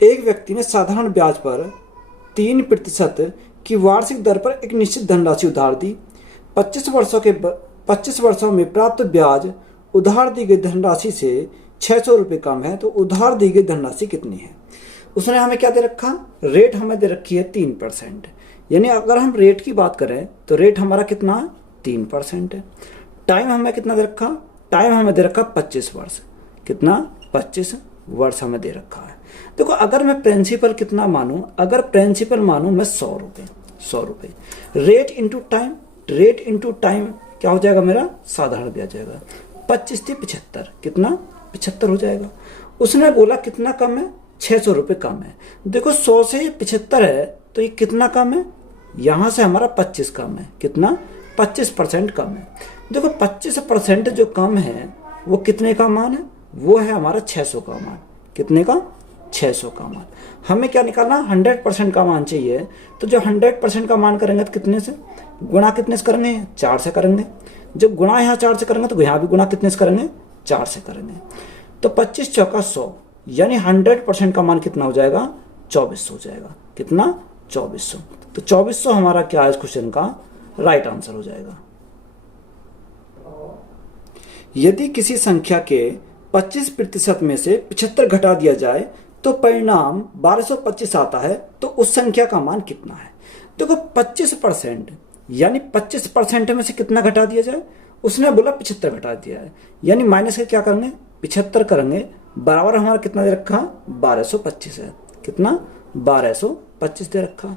एक व्यक्ति ने साधारण ब्याज पर 3% की वार्षिक दर पर एक निश्चित धनराशि उधार दी। 25 वर्षों में प्राप्त ब्याज उधार दी गई धनराशि से 600 रुपये कम है, तो उधार दी गई धनराशि कितनी है? उसने हमें क्या दे रखा? रेट हमें दे रखी है 3%। यानी अगर हम रेट की बात करें तो रेट हमारा कितना है? 3% है। टाइम हमें कितना दे रखा? टाइम हमें दे रखा 25 वर्ष। कितना? 25 वर्ष हमें दे रखा है। देखो, अगर मैं प्रिंसिपल कितना मानूं, अगर प्रिंसिपल मानूं मैं 100 रुपये, rate into time, rate into time क्या हो जाएगा मेरा? साधारण ब्याज जाएगा। 25 थी 75, कितना? 75 हो जाएगा। उसने बोला कितना कम है? 600 रुपये कम है। देखो 100 से 75 है तो ये कितना कम है? यहां से हमारा 25 कम है। कितना? 25% कम है। देखो 25% जो कम है वो कितने का मान है? वो है हमारा 600 का मान। कितने का? 600 का मान। हमें क्या निकालना? 100% का मान चाहिए। तो जो 100% का मान करेंगे तो कितने से गुणा? कितने से करेंगे? 4 से करेंगे। जब गुणा यहाँ 4 से करेंगे तो यहाँ भी गुणा कितने से करेंगे? 4 से करेंगे। तो 25 चौका 100, यानी 100% का मान कितना हो जाएगा? 2400 हो जाएगा। कितना? 2400। तो 2400 हमारा क्या है इस क्वेश्चन का राइट आंसर हो जाएगा। यदि किसी संख्या के 25% में से 75 घटा दिया जाए तो परिणाम 1225 आता है, तो उस संख्या का मान कितना है? देखो 25% यानी 25% में से कितना घटा दिया जाए? उसने बोला 75 घटा दिया है, यानी माइनस के क्या करेंगे? 75 करेंगे। बराबर हमारा कितना दे रखा? 1225 है। कितना? 1225 दे रखा।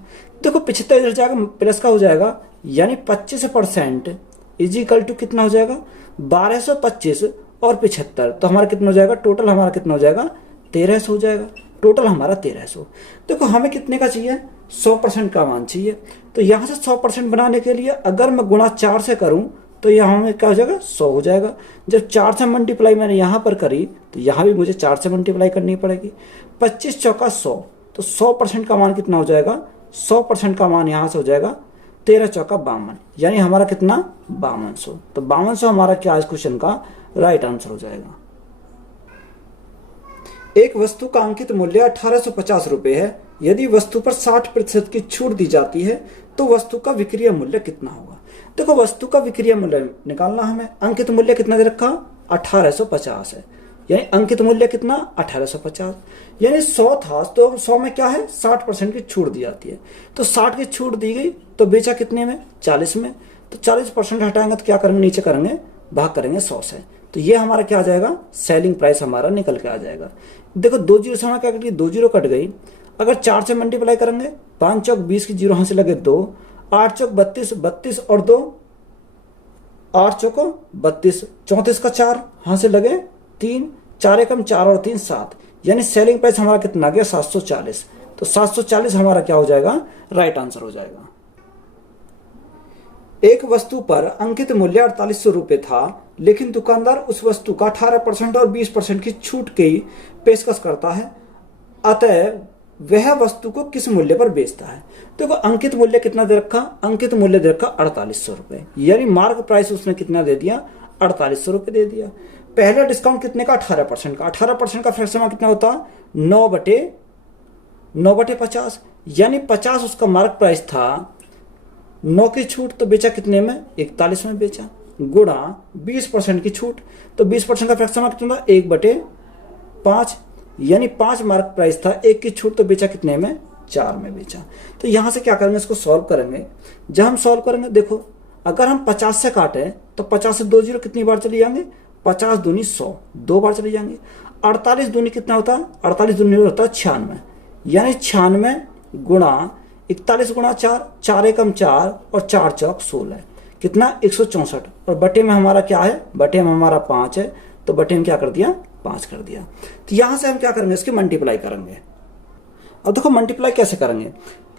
देखो 75 इधर जाएगा प्लस का हो जाएगा, यानी 25% इज इक्वल टू कितना हो जाएगा? 1225 और 75, तो हमारा कितना हो जाएगा? टोटल हमारा कितना हो जाएगा? 1300 हो जाएगा। टोटल हमारा 1300। देखो हमें कितने का चाहिए? 100% का मान चाहिए। तो यहाँ से 100% बनाने के लिए अगर मैं गुणा 4 से करूँ तो यहाँ में क्या हो जाएगा? 100 हो जाएगा। जब 4 से मल्टीप्लाई मैंने यहाँ पर करी तो यहाँ भी मुझे 4 से मल्टीप्लाई करनी पड़ेगी। 25 चौका 100, तो 100% का मान कितना हो जाएगा? 100% का मान यहाँ से हो जाएगा 13 चौका 52, यानी हमारा कितना? 5200। तो 5200 हमारा क्या इस क्वेश्चन का राइट आंसर हो जाएगा। एक वस्तु का अंकित मूल्य 1850 रुपये है। यदि वस्तु पर 60% की छूट दी जाती है तो वस्तु का विक्रय मूल्य कितना होगा? देखो वस्तु का विक्रय मूल्य निकालना हमें। अंकित मूल्य कितना दे रखा? 1850 है, यानी अंकित मूल्य कितना? 1850। यानी 100 था तो 100 में क्या है? 60% की छूट दी जाती है। तो 60 की छूट दी गई तो बेचा कितने में? 40 में। तो 40% हटाएंगे तो क्या करेंगे? नीचे करेंगे, भाग करेंगे 100 से। तो ये हमारा क्या आ जाएगा? सेलिंग प्राइस हमारा निकल के आ जाएगा। देखो 2 जीरो से हमारा क्या कट गई? 2 जीरो कट गई। अगर 4 से मल्टीप्लाई करेंगे, 5 चौक 20 की जीरो यहाँ से लगे 2, 8 चौक 32, 32 और 2 8 चौको 32, 34 का 4 यहाँ से लगे 3, 4 एकम 4 और 3 7, यानी सेलिंग प्राइस हमारा कितना आ गया? 740। तो 740 हमारा क्या हो जाएगा? राइट आंसर हो जाएगा। एक वस्तु पर अंकित मूल्य 4800 रुपये था, लेकिन दुकानदार उस वस्तु का 18% और 20% की छूट की पेशकश करता है, अतः वह वस्तु को किस मूल्य पर बेचता है? देखो अंकित मूल्य कितना दे रखा? अंकित मूल्य दे रखा 4800 रुपये, यानी मार्क प्राइस उसने कितना दे दिया? 4800 रुपये दे दिया। पहला डिस्काउंट कितने का? 18% का। 18% का फ्रैक्शन कितना होता? 9/50, यानी 50 उसका मार्क प्राइस था। 9 की छूट तो बेचा कितने में? 41 में बेचा, गुणा 20% की छूट, तो 20% का फ्रैक्शन कितना था? 1/5, यानी 5 मार्क प्राइस था। 1 की छूट तो बेचा कितने में? 4 में बेचा। तो यहां से क्या करेंगे? इसको सॉल्व करेंगे। जब हम सॉल्व करेंगे, देखो अगर हम 50 से काटें तो 50 से 2 जीरो कितनी बार चली जाएंगे? 50 दूनी 100, 2 बार चली जाएंगे। 48 दूनी कितना होता है? 48 दूनी होता है 96, यानी 96 गुणा 41 गुणा 4, 4 एकम 4 और 4 चौक 16, कितना? 164। और बटे में हमारा क्या है? बटे में हमारा 5 है, तो बटे में क्या कर दिया? 5 कर दिया। तो यहां से हम क्या करेंगे? इसकी मल्टीप्लाई करेंगे। अब देखो मल्टीप्लाई कैसे करेंगे,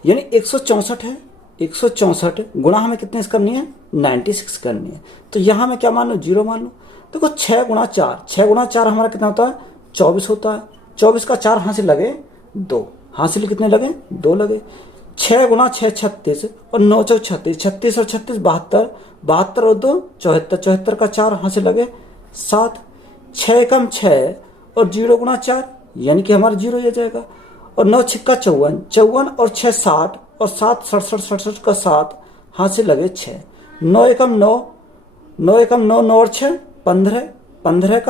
यानी 164 है, 164 गुणा हमें कितने करनी है? 96 करनी है। तो यहां मैं क्या मान लूं? 0 मान लूं। देखो 6 गुणा 4, 6 गुणा 4 हमारा कितना होता है? 24 होता है। 24 का 4 हासिल लगे 2, हासिल कितने लगे? 2 लगे। 6 गुणा 6 36 और 9 चौक 36, 36 और 36 72, 72 और 2 74, 74 का 4 हासिल लगे 7, 6 एकम 6 और 0 गुणा 4, यानी कि हमारा 0 हो जाएगा। और 9 छिक्का 54, 54 और 6 60 और 7 67 67 का 7, हाथ से लगे 6, 9 एकम 9, 9 एकम 9, 9 और 6 15, 15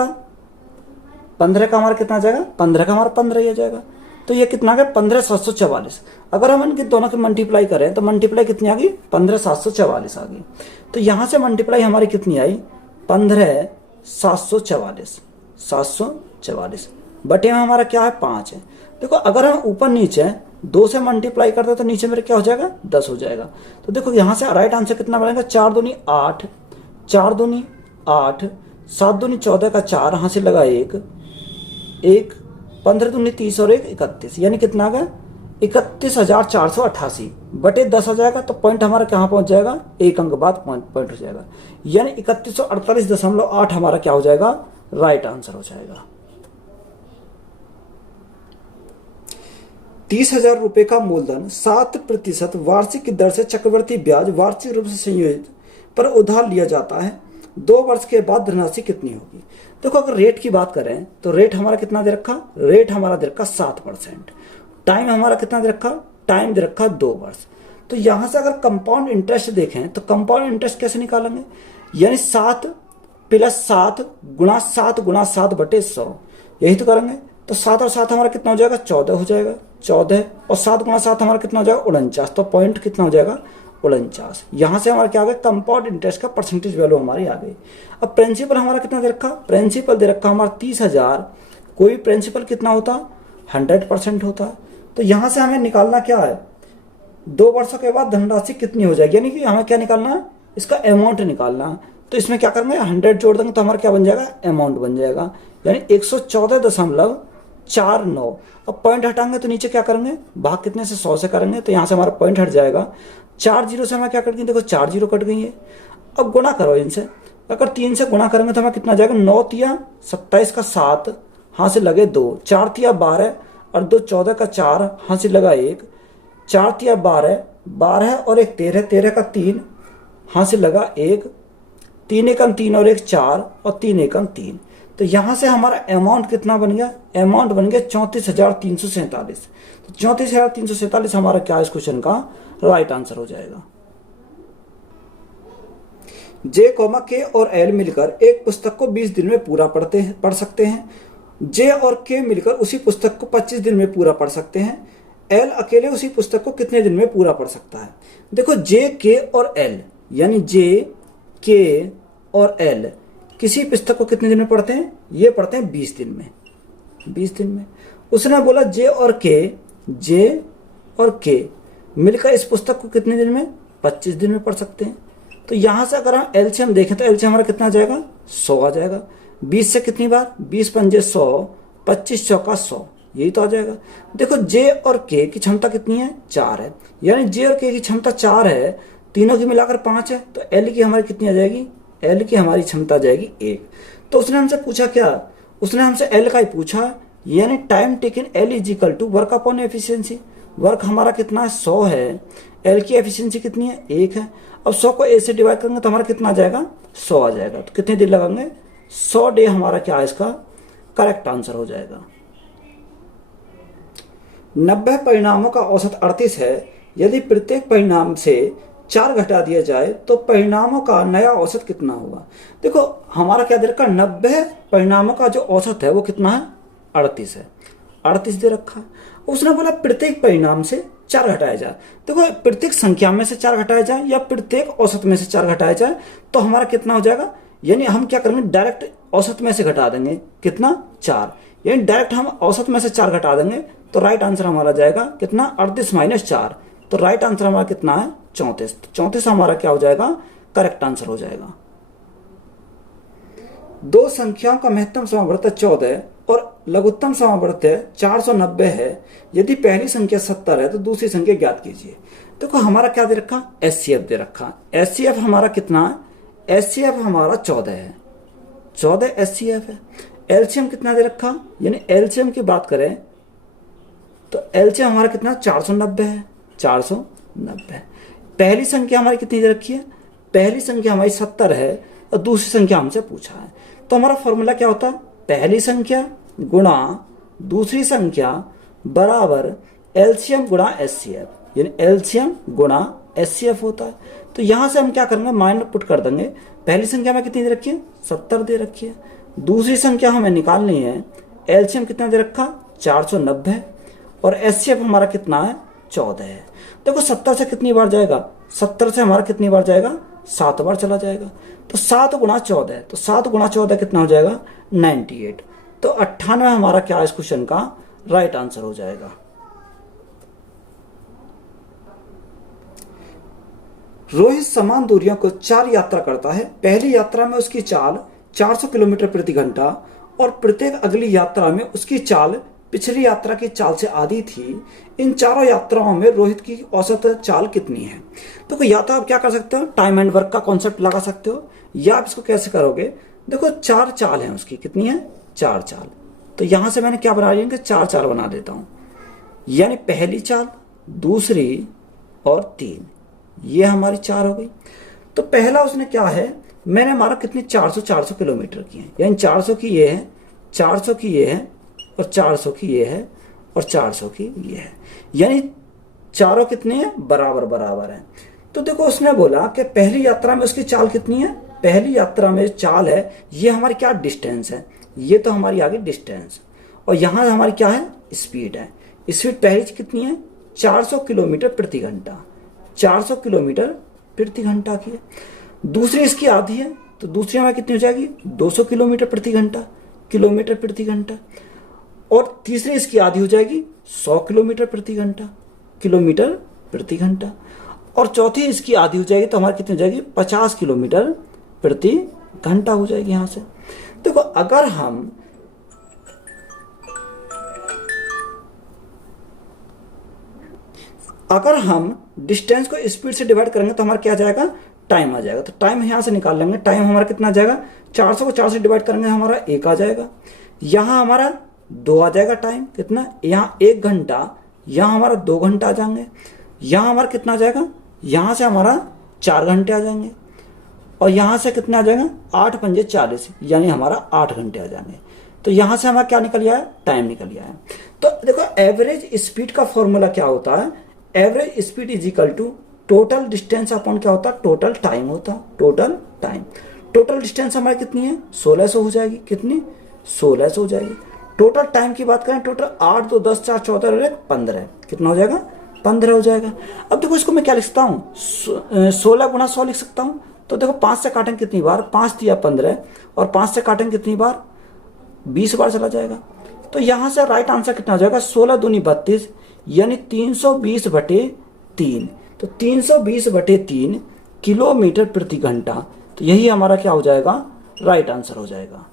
का हमारा कितना आ जाएगा, 15 का हमारा 15 ही आ जाएगा। तो ये कितना आ गया 15,744। अगर हम इनके दोनों की मल्टीप्लाई करें तो मल्टीप्लाई कितनी आ गई 15,744 आ गई। तो यहाँ से मल्टीप्लाई हमारी कितनी आई 15,744, 744 बटे में हमारा क्या है 5 है। देखो अगर हम ऊपर नीचे 2 से मल्टीप्लाई करते हैं तो नीचे मेरे क्या हो जाएगा 10 हो जाएगा। तो देखो यहाँ से राइट आंसर कितना बनेगा 4 दूनी 8, 4 दूनी 8, 7 दूनी 14 का 4, यहाँ से लगा 1, 15 दूनी 30 और 1 31, यानी कितना आ गया 31,488 बटे 10 हो जाएगा। तो पॉइंट हमारा कहाँ पहुंच जाएगा, एक अंक बाद पॉइंट हो जाएगा, यानी 3148.8 हमारा क्या हो जाएगा, राइट आंसर हो जाएगा। 30,000 रुपए का मूलधन 7% वार्षिक की दर से चक्रवृद्धि ब्याज वार्षिक रूप से संयोजित पर उधार लिया जाता है। 2 वर्ष के बाद धनराशि कितनी होगी। देखो अगर रेट की बात करें तो रेट हमारा कितना दे रखा, रेट हमारा दे रखा 7%। टाइम हमारा कितना दे रखा, टाइम दे रखा 2 वर्ष। तो यहां से अगर कंपाउंड इंटरेस्ट देखें तो कंपाउंड इंटरेस्ट कैसे निकालेंगे, यानी 7 + 7 गुणा 7 गुणा 7 बटे 100, यही तो करेंगे। तो 7 और 7 हमारा कितना हो जाएगा 14 हो जाएगा, 14 और 7 गुणा 7 हमारा कितना हो जाएगा 49। तो पॉइंट कितना हो जाएगा 49। यहां से हमारा क्या आ गया कंपाउंड इंटरेस्ट का परसेंटेज वैल्यू हमारी आ गई। अब प्रिंसिपल हमारा कितना दे रखा, प्रिंसिपल दे रखा हमारा 30,000। कोई प्रिंसिपल कितना होता 100% होता। तो यहां से हमें निकालना क्या है 2 वर्षों के बाद धनराशि कितनी हो जाएगी, यानी कि हमें क्या निकालना है इसका अमाउंट निकालना है। तो इसमें क्या करेंगे 100 जोड़ देंगे तो हमारा क्या बन जाएगा अमाउंट बन जाएगा, यानी 114.49। अब पॉइंट हटाएंगे तो नीचे क्या करेंगे भाग कितने से 100 से करेंगे, तो यहाँ से हमारा पॉइंट हट जाएगा। 4 जीरो से हमें क्या कट गई, देखो 4 जीरो कट गई है। अब गुणा करो इनसे, अगर 3 से गुणा करेंगे तो हमें कितना जाएगा 9 तिया 27 का 7, हाँ से लगे 2, 4 तिया 12 और 2 14 का 4, हाँ से लगा 1, 4 तिया 12, 12 और 1 13, 13 का 3, हाँ से लगा 1, 3 एकम 3 और 1 4 और 3 एकम 3। तो यहां से हमारा अमाउंट कितना बन गया, अमाउंट बन गया 34,347। तो 34,347 हमारा क्या इस क्वेश्चन का राइट आंसर हो जाएगा। जे, के और एल मिलकर एक पुस्तक को 20 दिन में पूरा पढ़ सकते हैं। जे और के मिलकर उसी पुस्तक को 25 दिन में पूरा पढ़ सकते हैं। एल अकेले उसी पुस्तक को कितने दिन में पूरा पढ़ सकता है। देखो जे, के और एल, यानी जे, के और एल किसी पुस्तक को कितने दिन में पढ़ते हैं, ये पढ़ते हैं 20 दिन में, 20 दिन में। उसने बोला जे और के मिलकर इस पुस्तक को कितने दिन में 25 दिन में पढ़ सकते हैं। तो यहां से अगर हम एलसीएम देखें तो एलसीएम हमारा कितना आ जाएगा 100 आ जाएगा। 20 से कितनी बार 20 पंजे 100, 25 चौका 100, यही तो आ जाएगा। देखो जे और के की क्षमता कितनी है 4 है, यानी जे और के की क्षमता 4 है, तीनों की मिलाकर 5 है। तो एल की हमारी कितनी आ जाएगी, एल की हमारी क्षमता आ जाएगी 1। तो उसने हमसे पूछा क्या, उसने हमसे एल का ही पूछा, यानी time taken is equal to work upon efficiency. Work हमारा कितना है 100 है, एल की एफिशिएंसी कितनी है 1 है। अब 100 को ए से डिवाइड करेंगे तो हमारा कितना आ जाएगा 100 आ जाएगा। तो कितने दिन लगाएंगे 100 डे हमारा क्या है इसका करेक्ट आंसर हो जाएगा। 90 परिणामों का औसत 38 है। यदि प्रत्येक परिणाम से 4 घटा दिया जाए तो परिणामों का नया औसत कितना होगा। देखो हमारा क्या दे रखा 90 परिणामों का जो औसत है वो कितना है 38 है, 38 दे रखा है। उसने बोला प्रत्येक परिणाम से 4 घटाया जाए। देखो प्रत्येक संख्या में से 4 घटाया जाए या प्रत्येक औसत में से 4 घटाया जाए तो हमारा कितना हो जाएगा, यानी हम क्या करेंगे डायरेक्ट औसत में से घटा देंगे कितना 4, यानी डायरेक्ट हम औसत में से 4 घटा देंगे तो राइट आंसर हमारा जाएगा कितना 38 - 4। तो राइट आंसर हमारा कितना है 34। 34 हमारा क्या हो जाएगा करेक्ट आंसर हो जाएगा। 2 संख्याओं का महत्तम समावर्त 14 और लघुत्तम समावर्त 490 है। यदि पहली संख्या 70 है तो दूसरी संख्या ज्ञात कीजिए। देखो हमारा क्या दे रखा एचसीएफ दे रखा। एचसीएफ हमारा कितना है, एचसीएफ हमारा 14 है, 14 एचसीएफ है। एलसीएम कितना दे रखा, यानी एलसीएम की बात करें तो एलसीएम हमारा कितना 490 है, 490। पहली संख्या हमारी कितनी दे रखी है, पहली संख्या हमारी 70 है और दूसरी संख्या हमसे पूछा है। तो हमारा फॉर्मूला क्या होता है पहली संख्या गुणा दूसरी संख्या बराबर एलसीएम गुणा एचसीएफ, यानी एलसीएम गुणा एचसीएफ होता है। तो यहां से हम क्या करेंगे, माइनस पुट कर देंगे। पहली संख्या में कितनी दे रखी है, 70 दे रखी है। दूसरी संख्या हमें निकालनी है, एलसीएम कितना दे रखा, 490, और एचसीएफ हमारा कितना है, 14 है। देखो 70 से कितनी बार जाएगा, 70 से हमारा कितनी बार जाएगा, 7 बार चला जाएगा। तो 7 गुणा 14, तो 7 गुणा 14 कितना हो जाएगा, 98। तो 98 हमारा क्या है इस क्वेश्चन का राइट आंसर हो जाएगा। रोहित समान दूरियों को 4 यात्रा करता है। पहली यात्रा में उसकी चाल 400 किलोमीटर प्रति घंटा और प्रत्येक अगली यात्रा में उसकी चाल पिछली यात्रा की चाल से आधी थी। इन चारों यात्राओं में रोहित की औसत चाल कितनी है। तो या तो आप क्या कर सकते हो, टाइम एंड वर्क का कॉन्सेप्ट लगा सकते हो, या आप इसको कैसे करोगे, देखो 4 चाल है उसकी, कितनी है, 4 चाल। तो यहां से मैंने क्या बना लिया, 4 चाल बना देता हूं, यानी पहली चाल, दूसरी और 3, ये हमारी 4 हो गई। तो पहला उसने क्या है, मैंने हमारा कितने 400 किलोमीटर की है, यानी 400 की ये है, 400 की ये है, और 400 की ये है, और 400 की ये है, यानी चारों कितने हैं, बराबर बराबर है। तो देखो उसने बोला कि पहली यात्रा में उसकी चाल कितनी है, पहली यात्रा में चाल है, ये हमारी क्या डिस्टेंस है, ये तो हमारी आगे डिस्टेंस, और यहां हमारी क्या है, स्पीड है। स्पीड पहली कितनी है, 400 किलोमीटर प्रति घंटा, 400 किलोमीटर प्रति घंटा की है। दूसरी इसकी आधी है, तो दूसरी हमारी कितनी हो जाएगी, 200 किलोमीटर प्रति घंटा, किलोमीटर प्रति घंटा। और तीसरी इसकी आधी हो जाएगी 100 किलोमीटर प्रति घंटा, किलोमीटर प्रति घंटा। और चौथी इसकी आधी हो जाएगी, तो हमारी कितनी हो जाएगी, 50 किलोमीटर प्रति घंटा हो जाएगी। यहां से देखो अगर हम डिस्टेंस को स्पीड से डिवाइड करेंगे तो हमारा क्या आ जाएगा, टाइम आ जाएगा। तो टाइम यहां से निकाल लेंगे, टाइम हमारा कितना आ जाएगा, 400 को 4 से डिवाइड करेंगे हमारा 1 आ जाएगा। यहां हमारा 2 आ जाएगा टाइम, कितना, यहाँ 1 घंटा, यहाँ हमारा 2 घंटा आ जाएंगे। यहाँ हमारा कितना आ जाएगा, यहाँ से हमारा 4 घंटे आ जाएंगे, और यहाँ से कितना आ जाएगा, 8 पंजे 40, यानी हमारा 8 घंटे आ जाएंगे। तो यहाँ से हमारा क्या निकल गया है, टाइम निकल गया है। तो देखो एवरेज स्पीड का फॉर्मूला क्या होता है, average speed is equal to total distance upon क्या होता है, टोटल टाइम होता है, टोटल टाइम। टोटल डिस्टेंस हमारी कितनी है, 1600 हो जाएगी, कितनी, 1600 हो जाएगी। टोटल टाइम की बात करें, टोटल 8 2 10 4 14 15, कितना हो जाएगा, 15 हो जाएगा। अब देखो इसको मैं क्या लिख सकता हूँ, 16 गुणा 100 लिख सकता हूँ। तो देखो 5 से काटेंगे कितनी बार, 5 दिया 15, और 5 से काटेंगे कितनी बार, 20 बार चला जाएगा। तो यहां से राइट आंसर कितना हो जाएगा, 16 दूनी 32, यानी 320/3। तो 320/3 किलोमीटर प्रति घंटा। तो यही हमारा क्या हो जाएगा, राइट आंसर हो जाएगा।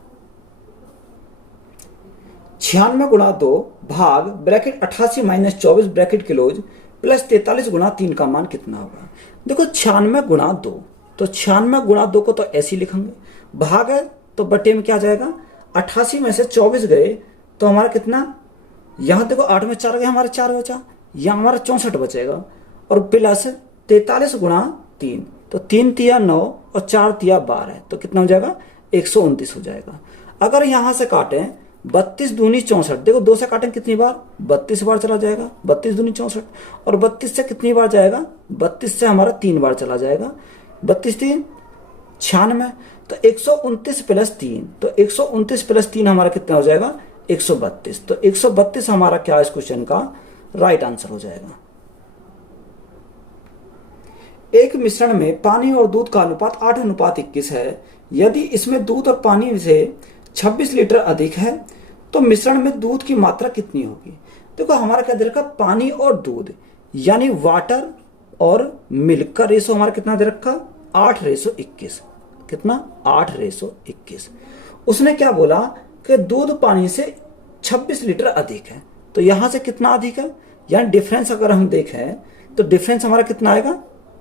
96 गुणा 2 भाग bracket 88 minus 24 bracket close plus 43 गुणा 3 का मान कितना होगा। देखो 96 गुणा 2, तो 96 गुणा 2 को तो ऐसे ही लिखेंगे, भाग है तो बटे में क्या जाएगा, 88 में से 24 गए तो हमारा कितना, यहां देखो 8 में 4 गए, हमारा 4 बचा, यहां हमारा 64 बचेगा, और प्लस 43 गुणा 3, तो 3 तिया 9 और 4 तिया 12, तो कितना हो जाएगा, 129 हो जाएगा। अगर यहां से काटें 32 दूनी 64, देखो 2 से काटें कितनी बार, 32 बार चला जाएगा, 32 दूनी 64, और 32 से कितनी बार जाएगा, 32 से हमारा 3 बार चला जाएगा, 32 3 96, तो 129 प्लस 3, तो 129 प्लस 3 हमारा कितना हो जाएगा, 132। तो 132 हमारा क्या इस क्वेश्चन का राइट आंसर हो जाएगा। एक मिश्रण में पानी और दूध का अनुपात 8:21 है। यदि इसमें दूध और पानी से 26 लीटर अधिक है तो मिश्रण में दूध की मात्रा कितनी होगी। देखो हमारा क्या दे रखा, पानी और दूध, यानी वाटर और मिल्क का रेशो हमारा कितना दे रखा, 8:21, कितना, 8:21। उसने क्या बोला कि दूध पानी से 26 लीटर अधिक है, तो यहां से कितना अधिक है, यानी डिफरेंस अगर हम देखें तो डिफरेंस हमारा कितना आएगा,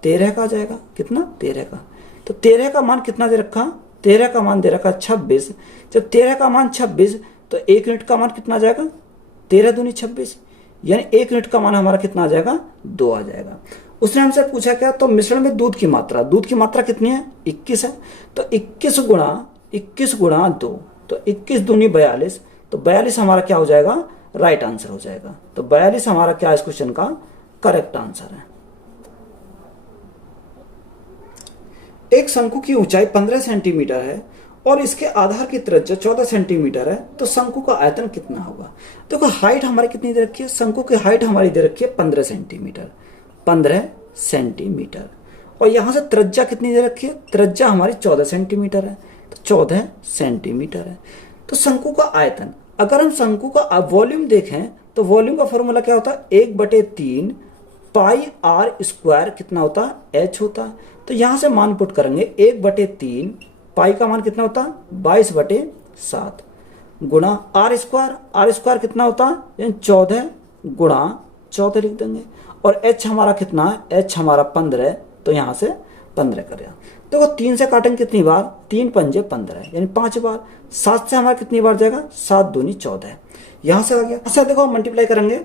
13 का आ जाएगा, कितना, 13 का। तो 13 का मान कितना दे रखा, 13 का मान दे रखा 26। जब 13 का मान 26 तो 1 यूनिट का मान कितना आ जाएगा, 13 दूनी 26, यानी 1 यूनिट का मान हमारा कितना आ जाएगा, 2 आ जाएगा। उसने हमसे पूछा क्या, तो मिश्रण में दूध की मात्रा कितनी है, 21 है। तो 21 गुणा 2, तो 21 दूनी 42, तो 42 हमारा क्या हो जाएगा, राइट आंसर हो जाएगा। तो 42 हमारा क्या इस क्वेश्चन का करेक्ट आंसर है। एक शंकु की ऊंचाई 15 सेंटीमीटर है और इसके आधार की त्रिज्या 14 सेंटीमीटर है, तो शंकु का आयतन कितना होगा। देखो हाइट हमारी कितनी दे रखी है, शंकु की हाइट हमारी दे रखी है 15 सेंटीमीटर, 15 सेंटीमीटर, और यहां से त्रिज्या कितनी दे रखी है, त्रिज्या हमारी 14 सेंटीमीटर है, तो 14 सेंटीमीटर है। तो शंकु का आयतन, अगर हम शंकु का वॉल्यूम देखें तो वॉल्यूम का फॉर्मूला क्या होता है, 1/3 पाई आर स्क्वायर कितना होता है, एच होता है। तो यहां से मान पुट करेंगे, 1/3 पाई का मान कितना होता है 22/7 गुणा आर स्क्वायर कितना होता है 14 गुणा 14 लिख देंगे, और एच हमारा कितना है, एच हमारा 15, तो यहां से 15 करेगा। देखो 3 से काटेंगे कितनी बार, 3 पंजे 15 यानी 5 बार। 7 से हमारा कितनी बार जाएगा, 7 दूनी 14, यहां से आ गया। अच्छा देखो मल्टीप्लाई करेंगे,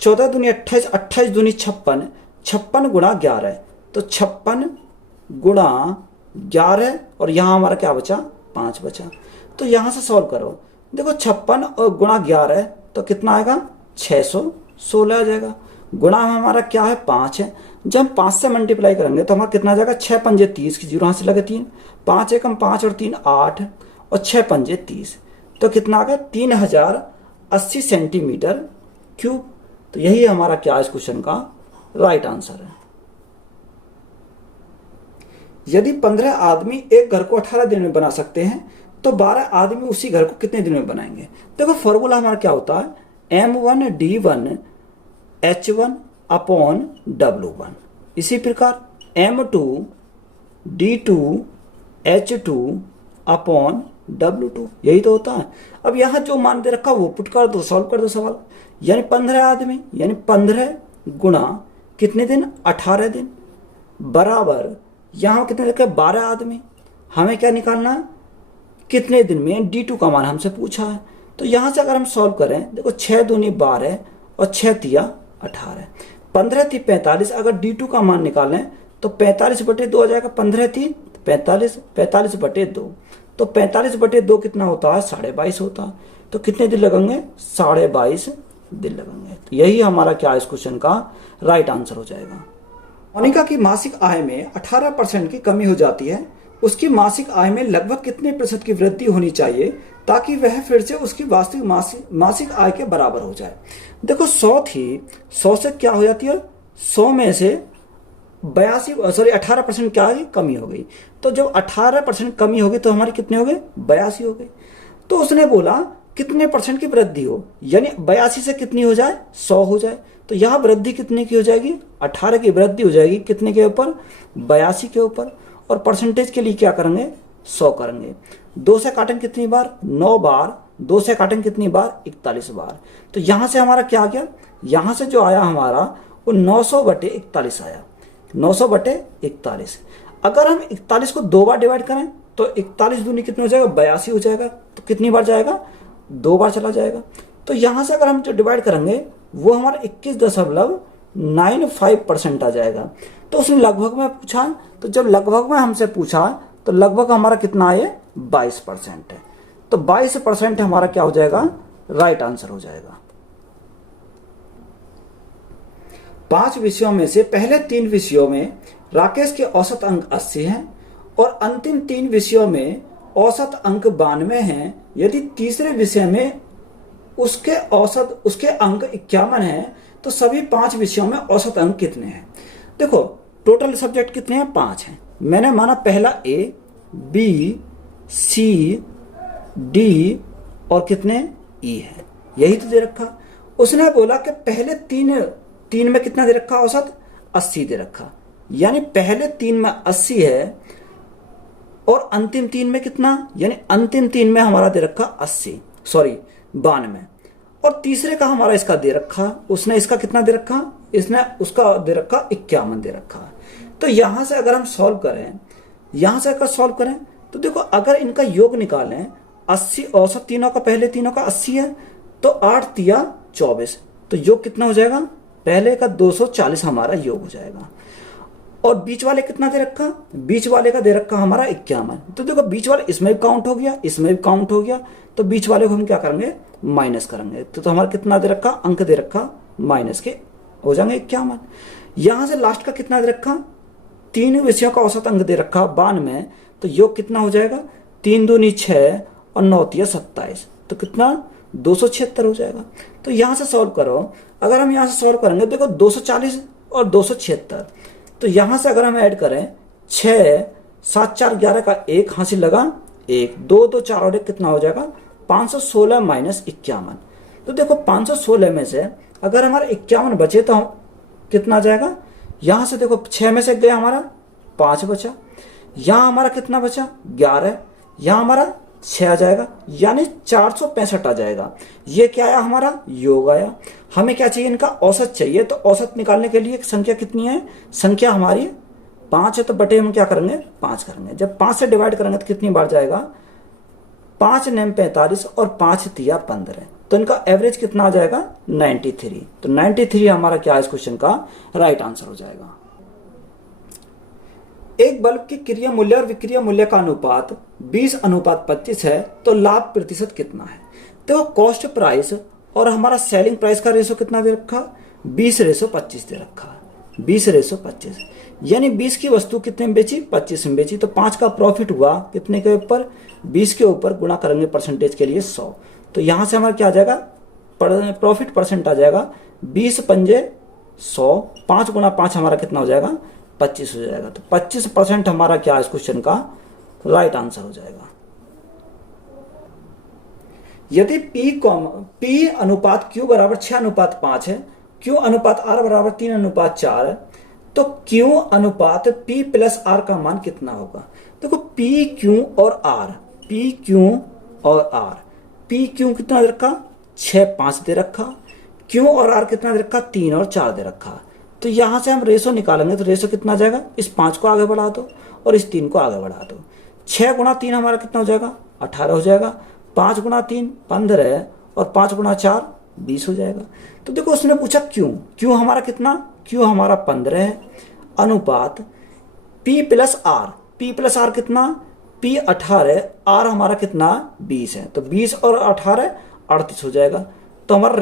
14 दूनी 28, 28 दूनी 56, 56 गुणा 11, तो 56 गुणा 11, और यहां हमारा क्या बचा, 5 बचा। तो यहां से सॉल्व करो, देखो 56 और गुणा 11 तो कितना आएगा, 616 आ जाएगा। गुणा में हमारा क्या है, 5 है। जब हम 5 से मल्टीप्लाई करेंगे तो हमारा कितना आ जाएगा, 6 पंजे 30 की जीरो यहां से लगे 3, 5 एकम 5 और 3 8, और 6 पंजे 30, तो कितना आ गया 3080 सेंटीमीटर क्यूब। तो यही हमारा क्या इस क्वेश्चन का राइट आंसर है। यदि 15 आदमी एक घर को 18 दिन में बना सकते हैं तो 12 आदमी उसी घर को कितने दिन में बनाएंगे। देखो फॉर्मूला हमारा क्या होता है, M1D1 H1 अपॉन W1, इसी प्रकार M2 D2 H2 upon W2, यही तो होता है। अब यहां जो मान दे रखा वो पुट कर दो, सॉल्व कर दो सवाल, यानी 15 आदमी यानी 15 गुणा कितने दिन, 18 दिन, बराबर यहां कितने रखे 12 आदमी, हमें क्या निकालना है, कितने दिन में, D2 का मान हमसे पूछा है। तो यहां से अगर हम सॉल्व करें, देखो 6 दूनी 12 और 6 तिया 18, 15 थी 45, अगर D2 का मान निकालें तो 45/2 आ जाएगा, 15 थी 45, 45/2, तो 45/2 कितना होता है, 22.5 होता है। तो कितने दिन लगेंगे, 22.5 दिन लगेंगे। तो यही हमारा क्या इस क्वेश्चन का राइट आंसर हो जाएगा। मोनिका की मासिक आय में 18% की कमी हो जाती है, उसकी मासिक आय में लगभग कितने प्रतिशत की वृद्धि होनी चाहिए ताकि वह फिर से उसकी वास्तविक मासिक आय के बराबर हो जाए। देखो 100 थी, 100 से क्या हो जाती है, 100 में से 18% क्या है, कमी हो गई। तो जब 18% कमी हो गई तो हमारी कितने हो गए, 82 हो गई। तो उसने बोला कितने परसेंट की वृद्धि हो, यानी 82 से कितनी हो जाए, 100 हो जाए। तो यहां वृद्धि कितने की हो जाएगी, 18 की वृद्धि हो जाएगी कितने के ऊपर, 82 के ऊपर, और परसेंटेज के लिए क्या करेंगे, 100 करेंगे। 2 से काटेंगे कितनी बार, 9 बार, 2 से काटेंगे कितनी बार, 41 बार। तो यहां से हमारा क्या आ गया, यहां से जो आया हमारा वो 900/41 आया, 900/41। अगर हम 41 को 2 बार डिवाइड करें तो 41 दूनी कितने हो जाएगा, 82 हो जाएगा। तो कितनी बार जाएगा, 2 बार चला जाएगा। तो यहां से अगर हम जो डिवाइड करेंगे वो हमारा 21.95% आ जाएगा। तो उसने लगभग में पूछा, तो जब लगभग में हमसे पूछा तो लगभग हमारा कितना है, 22% है। तो 22% हमारा क्या हो जाएगा, राइट आंसर हो जाएगा। 5 विषयों में से पहले 3 विषयों में राकेश के औसत अंक 80 हैं और अंतिम 3 विषयों में औसत अंक 92 हैं। यदि तीसरे विषय में उसके अंक 51 हैं तो सभी 5 विषयों में औसत अंक कितने हैं। देखो टोटल सब्जेक्ट कितने हैं, 5 हैं। मैंने माना पहला A, B, C, D और कितने E है, यही तो दे रखा। उसने बोला कि पहले तीन में कितना दे रखा, औसत 80 दे रखा, यानी पहले 3 में 80 है और अंतिम 3 में कितना, यानी अंतिम 3 में हमारा दे रखा 92, और तीसरे का हमारा इसका दे रखा, उसने इसका कितना दे रखा, इसने उसका दे रखा 51 दे रखा। तो यहां से अगर हम सॉल्व करें, यहां से अगर सॉल्व करें तो देखो अगर इनका योग निकालें, 80 औसत तीनों का, पहले तीनों का 80 है, तो 8 तिया 24, तो योग कितना हो जाएगा, पहले का 240 हमारा योग हो जाएगा। और बीच वाले कितना दे रखा, बीच वाले का दे रखा हमारा 51। तो देखो बीच वाले इसमें भी काउंट हो गया, इसमें भी काउंट हो गया, तो बीच वाले को हम क्या करेंगे, माइनस करेंगे। तो हमारा कितना दे रखा, अंक दे रखा माइनस के हो जाएंगे 51। यहां से लास्ट का कितना दे रखा, 3 विषयों का औसत अंक दे रखा 92। तो योग कितना हो जाएगा, 3 दूनी 6 और 9 तिया 27, तो कितना 276 हो जाएगा। तो यहां से सॉल्व करो, अगर हम यहां से सॉल्व करेंगे, देखो 240 और 276, तो यहां से अगर हम ऐड करें 6 7 4 11 का 1 हासिल लगा 1, 2 2 4 और 1 कितना हो जाएगा 516 माइनस 51। तो देखो 516 में से अगर हमारा 51 बचे तो कितना जाएगा, यहां से देखो 6 में से गया हमारा 5 बचा, यहां हमारा कितना बचा 11, यहां हमारा 6 आ जाएगा, यानी 465 आ जाएगा। ये क्या आया, हमारा योग आया। हमें क्या चाहिए, इनका औसत चाहिए। तो औसत निकालने के लिए संख्या कितनी है, संख्या हमारी 5 है, तो बटे हम क्या करेंगे 5 करेंगे। जब 5 से डिवाइड करेंगे तो कितनी बार जाएगा, 5 9 45 और 5 तिया 15, तो इनका एवरेज कितना आ जाएगा 93। तो 93 हमारा क्या है इस क्वेश्चन का राइट आंसर हो जाएगा। एक बल्ब की क्रिया मूल्य और विक्रिया मूल्य का अनुपात 20:25 है, तो लाभ प्रतिशत कितना है। तो कॉस्ट प्राइस और हमारा सेलिंग प्राइस का रेशो कितना दे रखा, 20:25 दे रखा, 20:25, यानी 20 की वस्तु कितने में बेची, 25 में बेची। तो 5 का प्रॉफिट हुआ कितने के ऊपर, 20 के ऊपर, गुणा करेंगे परसेंटेज के लिए 100। तो यहां से हमारा क्या आ जाएगा, प्रॉफिट परसेंट आ जाएगा 20 पंजे 100, 5 गुणा 5 हमारा कितना हो जाएगा 25 हो जाएगा। तो 25% हमारा क्या इस क्वेश्चन का राइट आंसर हो जाएगा। यदि P अनुपात Q बराबर 6:5 है, Q अनुपात R बराबर 3:4 है, तो Q अनुपात P प्लस R का मान कितना होगा। देखो P Q और R, P Q और R, P Q कितना दे रखा 6 5 दे रखा, Q और R कितना दे रखा 3 और 4 दे रखा। तो यहां से हम रेशो निकालेंगे, तो रेशो कितना जाएगा, इस 5 को आगे बढ़ा दो और इस 3 को आगे बढ़ा दो। 6 गुणा 3 हमारा कितना हो जाएगा 18 हो जाएगा, 5 गुणा 3 15 और 5 गुणा 4 20 हो जाएगा। तो देखो उसने पूछा क्यों हमारा कितना, क्यों हमारा 15 है, अनुपात P प्लस R कितना, P 18, R हमारा कितना 20 है, तो 20 और 18 38 हो जाएगा। तो हमारा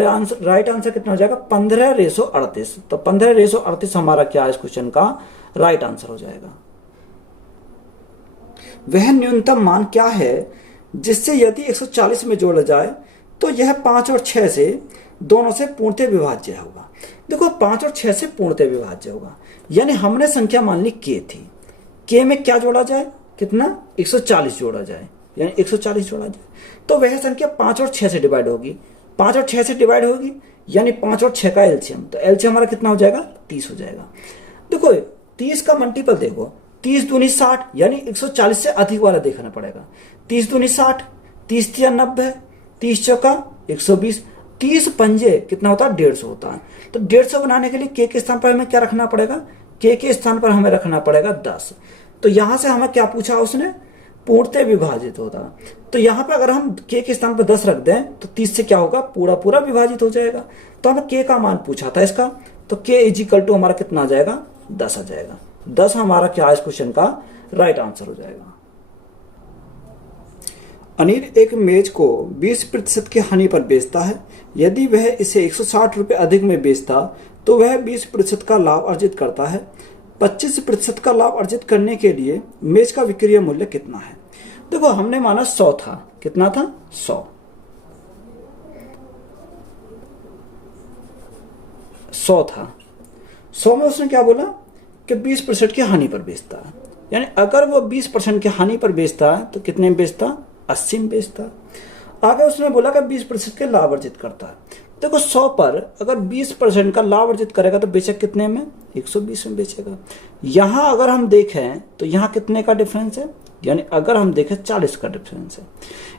राइट आंसर कितना हो जाएगा 15:38। तो 15:38 हमारा क्या है इस क्वेश्चन का राइट आंसर हो जाएगा। वह न्यूनतम मान क्या है जिससे यदि 140 में जोड़ा जाए तो यह 5 और 6 से दोनों से पूर्णतः विभाज्य होगा। देखो 5 और 6 से पूर्णतः विभाज्य होगा, यानी हमने संख्या मान ली k थी, k में क्या जोड़ा जाए, कितना 140 जोड़ा जाए, यानी 140 जोड़ा जाए, तो वह संख्या 5 और 6 से डिवाइड होगी, 5 और 6 से डिवाइड होगी, यानी 5 और 6 का एलसीएम, तो एलसीएम हमारा कितना हो जाएगा 30 हो जाएगा। देखो 30 का मल्टीपल देखो, 30 दूनी 60, यानी 140 से अधिक वाला देखना पड़ेगा। 30 दूनी 60, 30 तिया 90, 30 चौका 120, 30 पंजे कितना होता है 150 होता है। तो 150 बनाने के लिए के स्थान पर हमें क्या रखना पड़ेगा, के स्थान पर हमें रखना पड़ेगा 10। तो यहां से हमें क्या पूछा उसने, पूर्णतः विभाजित होता। तो यहाँ पे अगर हम के स्थान पर 10 रख दें तो 30 से क्या होगा पूरा विभाजित हो जाएगा। तो हमें के का मान पूछा था इसका, तो के इजिकल टू हमारा कितना आ जाएगा 10 आ जाएगा। 10 हमारा क्या है इस क्वेश्चन का राइट आंसर हो जाएगा। अनिल एक मेज को 20% की हानि पर बेचता है, यदि वह इसे 160 रुपये अधिक में बेचता तो वह 20% का लाभ अर्जित करता है। 25% का लाभ अर्जित करने के लिए मेज का विक्रय मूल्य कितना है। देखो हमने माना 100 था, कितना था 100 था। 100 में उसने क्या बोला कि 20% की हानि पर बेचता है, यानी अगर वो 20% की हानि पर बेचता है तो कितने में बेचता, 80 में बेचता। आगे उसने बोला कि 20% के लाभ अर्जित करता है। देखो 100 पर अगर 20% का लाभ अर्जित करेगा तो बेचेगा कितने में 120 में बेचेगा। यहां अगर हम देखें तो यहां कितने का डिफरेंस है, यानी अगर हम देखें 40 का डिफरेंस है,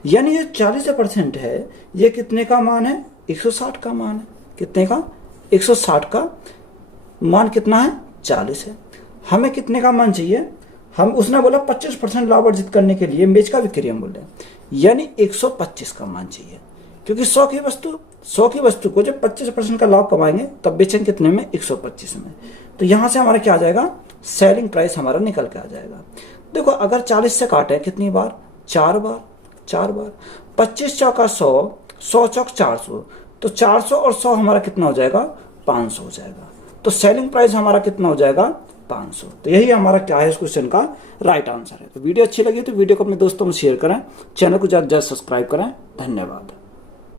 यानी ये 40% है, ये कितने का मान है 160 का मान है। कितने का 160 का मान कितना है 40 है। हमें कितने का मान चाहिए, हम उसने बोला 25% लाभ अर्जित करने के लिए मेज का विक्रय मूल्य, यानी 125 का मान चाहिए, क्योंकि 100 की वस्तु को जब 25% का लाभ कमाएंगे तब बेचेंगे कितने में 125 में। तो यहां से हमारा क्या आ जाएगा सेलिंग प्राइस हमारा निकल के आ जाएगा। देखो अगर 40 से काटे कितनी बार, 4 बार, 25 चौका 100, 100 चौक 400, तो 400 और 100 हमारा कितना हो जाएगा, 500 हो जाएगा। तो सेलिंग प्राइस हमारा कितना हो जाएगा, 500। तो यही हमारा क्या है इस क्वेश्चन का राइट आंसर है। तो वीडियो अच्छी लगी तो वीडियो को अपने दोस्तों में शेयर करें, चैनल को ज़्यादा सब्सक्राइब करें। धन्यवाद।